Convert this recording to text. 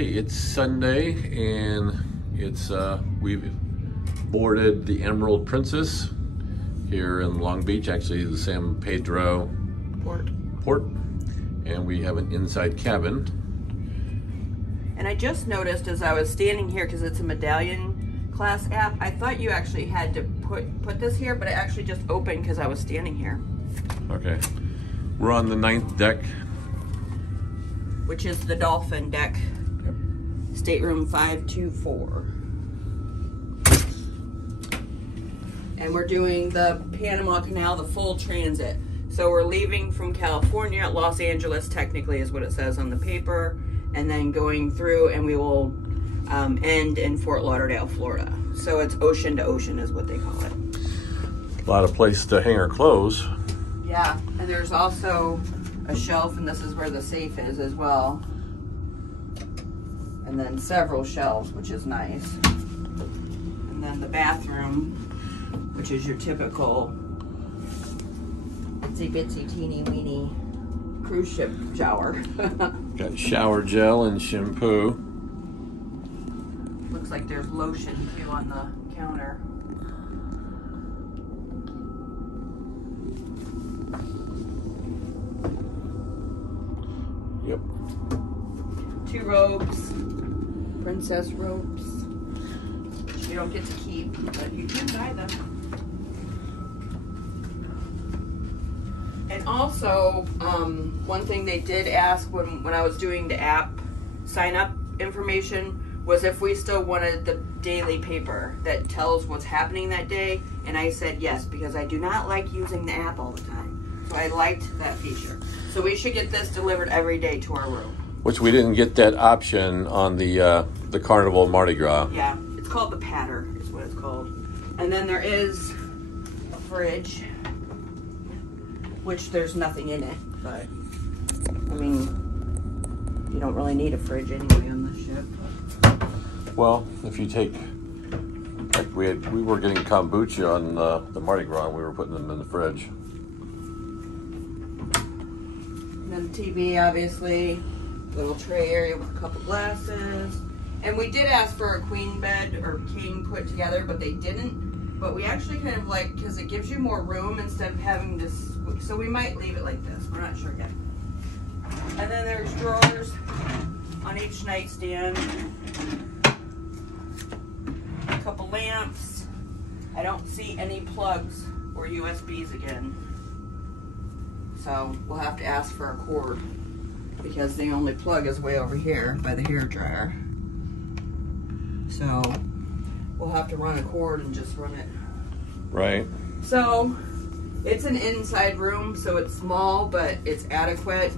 Okay, it's Sunday and it's we've boarded the Emerald Princess here in Long Beach, actually the San Pedro port, and we have an inside cabin. And I just noticed as I was standing here, because it's a medallion class app, I thought you actually had to put this here, but it actually just opened because I was standing here. Okay, we're on the 9th deck, which is the Dolphin deck. Yep. Stateroom 524. And we're doing the Panama Canal, the full transit. So we're leaving from California, Los Angeles technically is what it says on the paper, and then going through, and we will end in Fort Lauderdale, Florida. So it's ocean to ocean is what they call it. A lot of place to hang our clothes. Yeah, and there's also a shelf, and this is where the safe is as well. And then several shelves, which is nice. And then the bathroom, which is your typical itsy bitsy teeny weeny cruise ship shower. Got shower gel and shampoo. Looks like there's lotion too on the counter. Yep. 2 robes, princess robes, which you don't get to keep, but you can buy them. And also, one thing they did ask when I was doing the app sign up information was if we still wanted the daily paper that tells what's happening that day, and I said yes, because I do not like using the app all the time. So I liked that feature. So we should get this delivered every day to our room. Which we didn't get that option on the Carnival Mardi Gras. Yeah, it's called the Patter, is what it's called. And then there is a fridge, which there's nothing in it, but I mean, you don't really need a fridge anyway on this ship. Well, if you take, like we were getting kombucha on the Mardi Gras, and we were putting them in the fridge. And then the TV, obviously, little tray area with a couple glasses. And we did ask for a queen bed or king put together, but they didn't. But we actually kind of like, because it gives you more room instead of having this, so we might leave it like this. We're not sure yet. And then there's drawers on each nightstand. A couple lamps. I don't see any plugs or USBs again. So we'll have to ask for a cord because the only plug is way over here by the hair dryer. So we'll have to run a cord and just run it. Right. So it's an inside room, so it's small, but it's adequate.